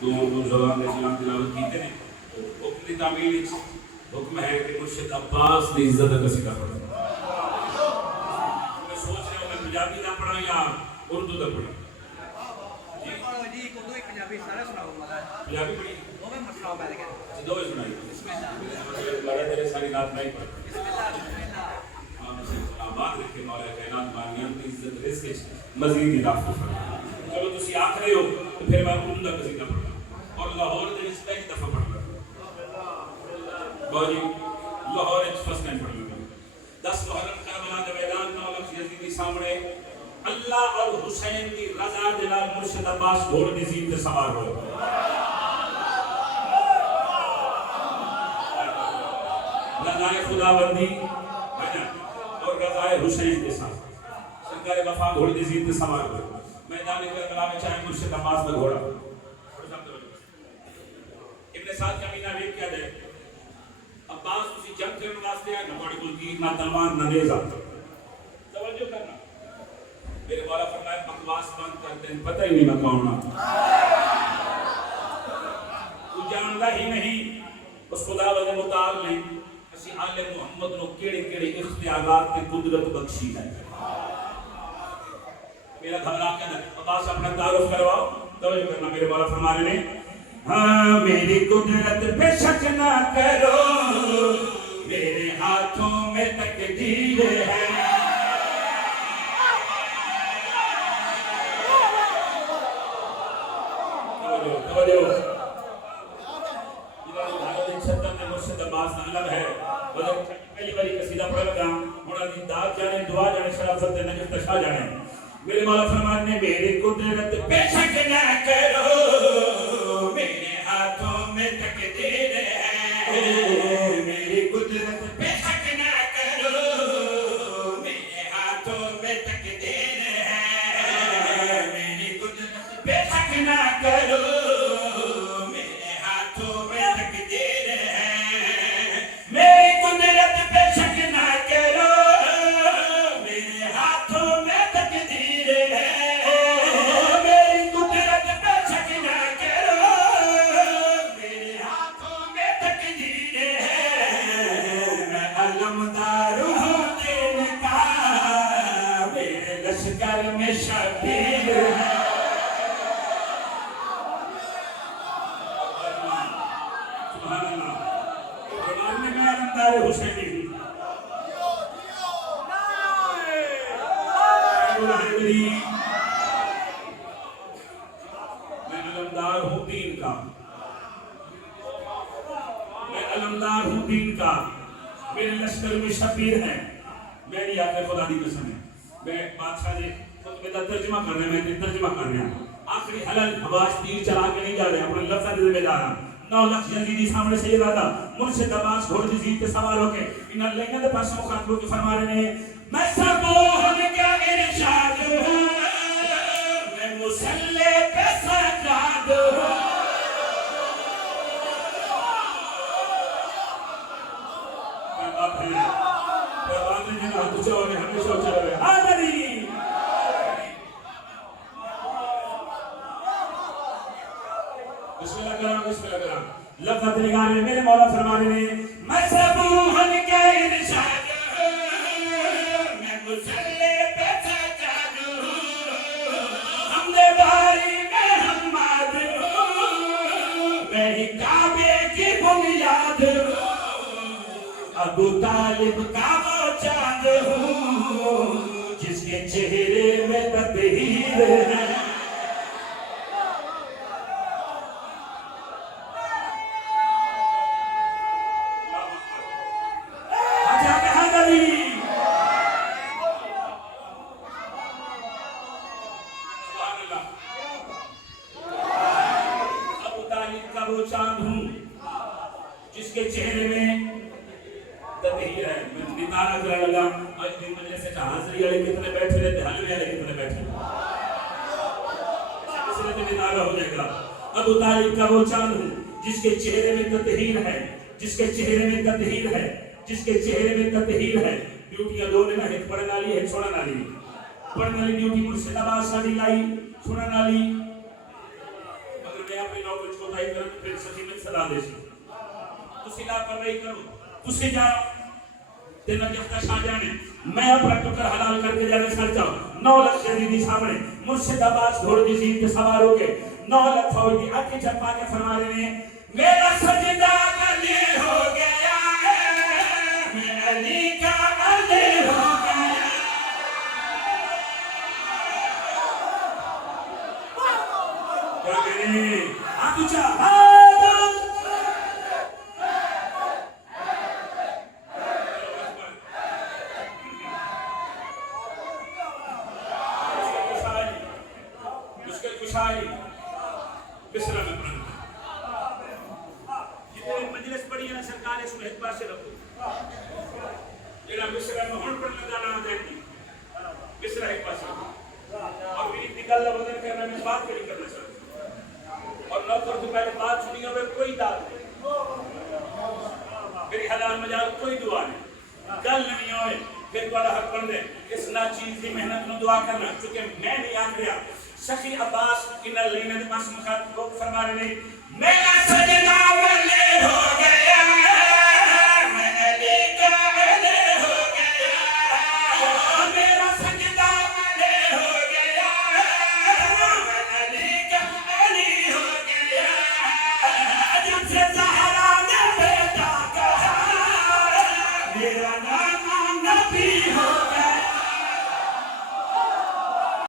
دو زبان اسلام تلاوت کیتے ہیں حکم کی تعمیل حکم ہے کہ مرشد عباس کی عزت کسی کا پڑھا میں سوچ رہا ہوں میں پنجابی کا پڑھا یا اردو کا پڑھا جی کو دو پنجابی سارا سناؤ پنجابی پڑھی دو میں مسئلہ پہ لگا دو سنائی بسم اللہ بڑے تیرے ساری رات نہیں پڑھ بسم اللہ بسم اللہ آباد رکھے مولا کائنات بانیاں کی عزت رزق مزید اضافہ فرمائے چلو تسی آکھ رہے ہو تو پھر میں اردو کا قصیدہ پڑھا اور لاہور دے اس ایک دفعہ پڑھ لگا بھائی لاہور ایک فرسٹ ٹائم پڑھ لگا 10 محرم کربلا دے میدان 9 لکھ یزیدی سامنے اللہ اور حسین کی رضا دلال مرشد عباس گھوڑ دی زین تے سوار ہو رضائے خداوندی اور رضائے حسین کے ساتھ سرکار وفا گھوڑ دی زین تے سوار ہو میدان کربلا میں چاہے مرشد عباس کا گھوڑا ابن سعد کا مینہ ویک کیا دے عباس اسی جنگ کرنے واسطے ہے نہ بڑی کوئی تیر نہ تلوار نہ نیزہ توجہ کرنا میرے مولا فرمائے بکواس بند کرتے ہیں پتہ ہی نہیں میں کون ہوں تو جانتا ہی نہیں اس خدا وجہ متعال نے اسی آل محمد نو کیڑے کیڑے اختیارات کی قدرت بخشی ہے میرا گھبرا کے عباس اپنا تعارف کرواؤ توجہ کرنا میرے مولا فرمانے نے ہاں میری قدرت پہ شک نہ کرو میرے ہاتھوں میں تقدیر ہے توجہ مرشد عباس الگ ہے پہلی باری قصیدہ پڑھ لگا ہونا دی داد جانے دعا جانے شرافت نجف تشاہ جانے میرے مولا فرمانے نے میری قدرت پہ شک نہ کرو میرے ہاتھوں میں تقدیر ہے میری قدرت پہ شک نہ کرو میرے ہاتھوں میں تقدیر ہے میری قدرت پہ شک نہ کرو میرے ہاتھوں میں تقدیر ہے میری قدرت پہ شک نہ کرو میرے ہاتھوں میں تقدیر ہے میری قدرت پہ شک نہ کرو میرے ہاتھوں میں تقدیر ہے میں علمدار ہوں دین کا میرے لشکر میں شبیر ہے سبحان اللہ قرآن میں علمدار حسینی میں علمدار ہوں دین کا میں علمدار ہوں دین کا میرے لشکر میں شبیر ہے میری آقا خدا دی قسم ہے میں بادشاہ نے خطبے کا ترجمہ کر رہے ہیں میں ترجمہ کر رہے ہیں آخری حلال حواس تیر چلا کے نہیں جا رہے اپنے لفظ دل میں جا رہا 9 لکھ یزیدی سامنے سے یہ رہا مرشد عباس گھوڑ دی زین تے سوار ہو کے ان اللہ نے پاس مخاطبوں کی فرما رہے ہیں میں سبوہن کا ارشاد ہوں میں مسلح پہ سجاد ہوں میں بات ہے پیغام نے جنہا تجھے ہونے ہمیشہ اچھا رہے حاضری بسم اللہ کرام بسم اللہ کرام لفظ نگانے میرے مولا فرمانے نے میں سبوہن کے ارشاد ہوں میں مسلح پہ سجاد ہوں حمد باری میں حماد ہوں میں ہی کعبے کی بنیاد ہوں ابو طالب کا وہ چاند ہوں جس کے چہرے میں تطہیر ہے چاند ہوں جس کے چہرے میں تطہیر ہے میں نتارہ کرا لگا آج دن مجلس سے حاضری والے کتنے بیٹھے رہتے حلوے والے کتنے بیٹھے اس لیے نتارہ ہو جائے گا ابو طالب کا وہ چاند ہوں جس کے چہرے میں تطہیر ہے جس کے چہرے میں تطہیر ہے جس کے چہرے میں تطہیر ہے ڈیوٹیاں دو نے ایک پڑھنے والی ہے چھوڑنے والی پڑھنے والی ڈیوٹی مرشد عباس والی لائی چھوڑنے والی میں اپنی نوکری چھوٹائی کروں تو پھر سچی میں صدا دے سی تسی لاپرواہی کرو تسی جاؤ تے نجف کا شاہ جانے میں اپنا ٹکر حلال کر کے جانے سر جاؤ 9 لاکھ شہیدی سامنے مرشد عباس گھوڑ دی زین پہ سوار ہو کے 9 لاکھ فوجی آکے چھپا کے فرما رہے ہیں میرا سجدہ علی ہو گیا ہے میں علی کا علی ہو گیا کیا کہنے آپ چاہا مصرہ میں جتنے مجلس پڑھی ہے سرکار اس میں ایک پاس سے رکھو جیڑا مصرہ میں ہن پڑھ لگانا آتا ہے مصرہ ایک پاس رکھو اور میری نکالنا بدل کرنا میں بات کری کرنا چاہتا اور نوکر تو پہلے بات سنی گا کوئی داد نہیں میری حلال مجال کوئی دعا نہیں گل نہیں ہوئے پھر بڑا حق بن دے اس نا چیز کی محنت میں دعا کرنا چونکہ میں نہیں آن رہا سخی عباس انہا لینے دے پاس مخاطب کو فرما رہے ہیں میرا سجدہ ولی ہو گیا